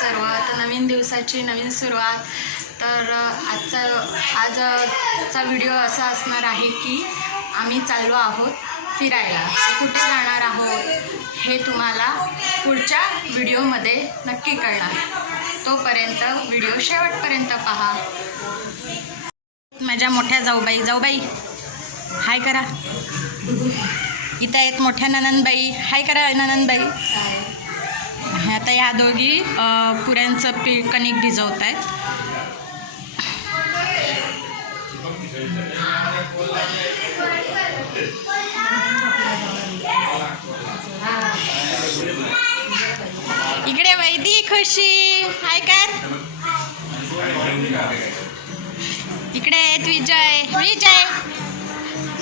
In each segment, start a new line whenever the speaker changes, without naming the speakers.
सर्व तर नवीन दिवसाची नवीन सुरुवात. तर आजचा आजचा व्हिडिओ असा असणार आहे की आम्ही चाललो आहोत फिरायला. कुठे जाणार आहोत हे तुम्हाला पुढच्या व्हिडिओमध्ये नक्की कळणार. तोपर्यंत व्हिडिओ शेवटपर्यंत पहा. माझ्या मोठ्या जाऊबाई जाऊबाई हाय करा. इथं आहेत मोठ्या ननंदबाई हाय करा ननंदबाई. आता ह्या दोघी पुऱ्यांचं पी कणिक भिजवत आहेत. इकडे वैदी खुशी. हाय कर. इकडे आहेत विजय. विजय.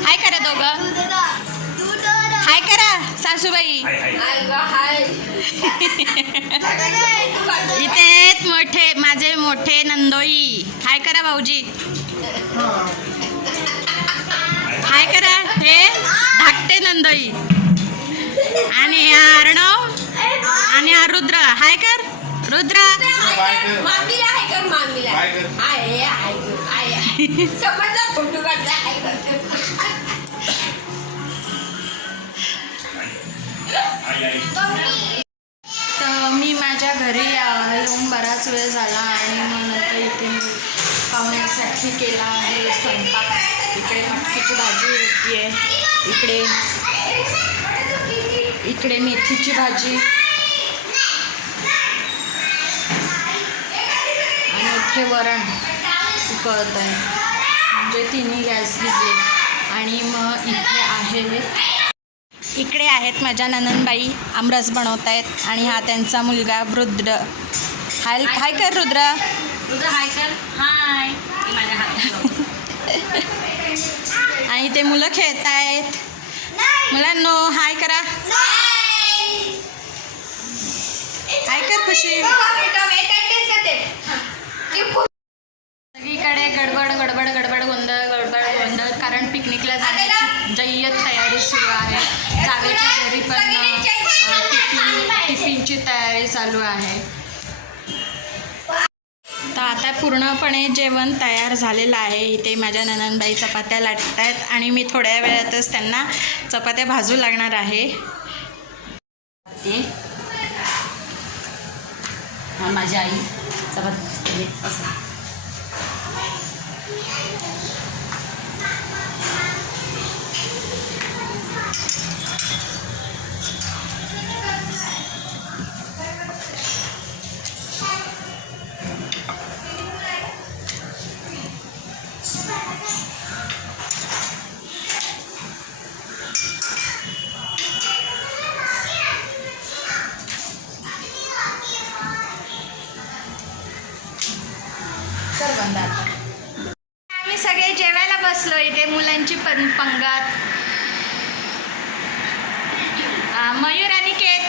हाय करा दोघं. सासूबाई. इथे मोठे माझे मोठे नंदोई. हाय करा भाऊजी. हाय करा हे धाकटे नंदोई. आणि हा अर्णव आणि हा रुद्र. हाय कर रुद्र.
मामीला?
वेळ झाला आणि मग नंतर इथे मी पाहुण्यासाठी केला आहे स्वयंपाक. इकडे मटकीची भाजी होती आहे इकडे इकडे मेथीची भाजी. आणि इथे वरण उकळत आहे म्हणजे तिन्ही गॅस भिजले. आणि मग इथे आहे इकडे आहेत माझ्या ननंदबाई. आमरस बनवत आहेत आणि हा त्यांचा मुलगा वृद्ध हाय हाय कर रुद्र.
तुझं हाय कर. हाय.
आणि ते मुलं खेळत आहेत मुलांनो हाय करा. हाय कर खुशी. सगळीकडे गडबड गडबड गडबड गोंधळ गडबड गोंधळ. कारण पिकनिकला जाण्याची जय्यत तयारी सुरू आहे. जावेच्या घरी पण टिफिन टिफिनची तयारी चालू आहे. तर आता पूर्णपणे जेवण तयार झालेलं आहे. इथे माझ्या ननंदबाई चपात्या लाटत आहेत आणि मी थोड्या वेळातच त्यांना चपात्या भाजू लागणार आहे.
माझी आई चपाती असं
कर बंद आता आम्ही सगळे जेवायला बसलो इथे मुलांची पण पंगत. मयूर आणि केत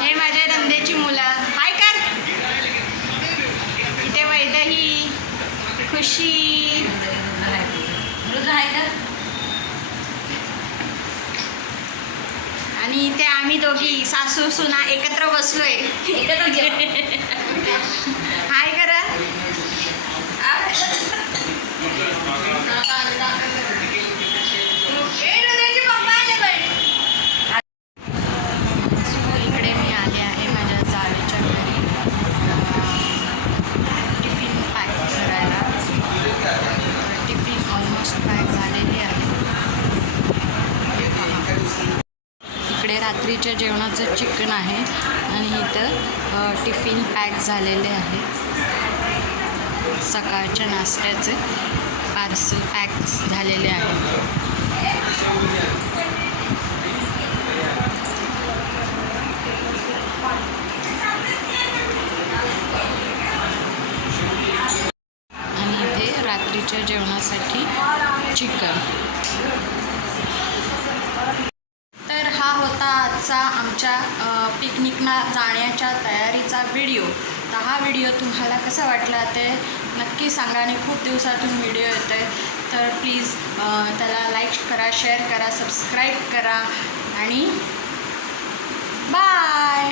हे माझ्या नंदेची मुलं. हाय कर. इथे वैदही खुशी. आणि इथे आम्ही दोघी सासू सुना एकत्र बसलोय. हाय करा इकडे मी आले आहे माझ्या जावेच्या घरी टिफिन पॅक करायला टिफिन ऑलमोस्ट पॅक झालेली आहे रात्रीच्या जेवणाचं चिकन आहे आणि इथं टिफिन पॅक झालेले आहे. सकाळच्या नाश्त्याचे पार्सल पॅक्स झालेले आहे. आणि इथे रात्रीच्या जेवणासाठी चिकन. होता आजचा आमच्या पिकनिकला जाण्याच्या तयारीचा व्हिडिओ. तर हा व्हिडिओ तुम्हाला कसा वाटला ते नक्की सांगा आणि खूप दिवसातून व्हिडिओ येतो आहे तर प्लीज त्याला लाईक करा शेअर करा सबस्क्राईब करा आणि बाय!